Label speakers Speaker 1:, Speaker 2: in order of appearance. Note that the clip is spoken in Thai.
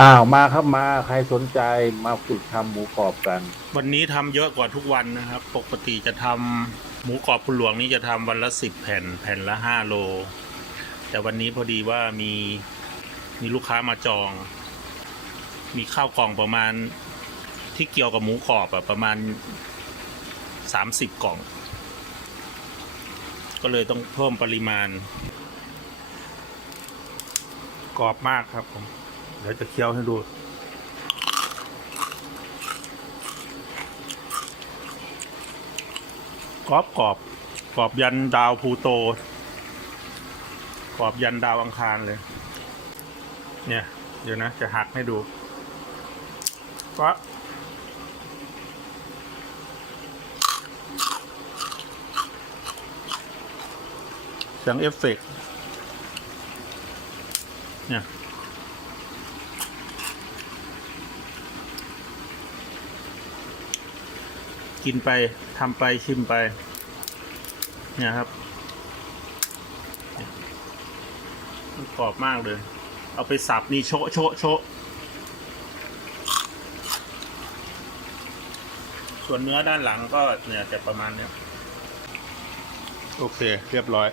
Speaker 1: อ้าวมาครับมาใครสนใจมาฝึกทำหมูกรอบกัน
Speaker 2: วันนี้ทำเยอะกว่าทุกวันนะครับ ปกติจะทำหมูกรอบคุณหลวงนี่จะทำวันละสิบแผ่นแผ่นละห้าโล แต่วันนี้พอดีว่ามีมีลูกค้ามาจอง มีข้าวกล่องประมาณที่เกี่ยวกับหมูกรอบอะประมาณสามสิบกล่อง ก็เลยต้องเพิ่มปริมาณ กรอบมากครับผม เดี๋ยวจะเคี้ยวให้ดูกรอบกรอบกรอบยันดาวพูโตกรอบยันดาวอังคารเลย เนี่ย เดี๋ยวนะ จะหักให้ดูก็เสียงเอฟเฟกเนี่ย กินไปทำไปชิมไป เนี่ยครับมันกรอบมากเลย เอาไปสับนี่โชะโชะโชะส่วนเนื้อด้านหลังก็เนี่ยจะประมาณเนี้ยโอเค เรียบร้อย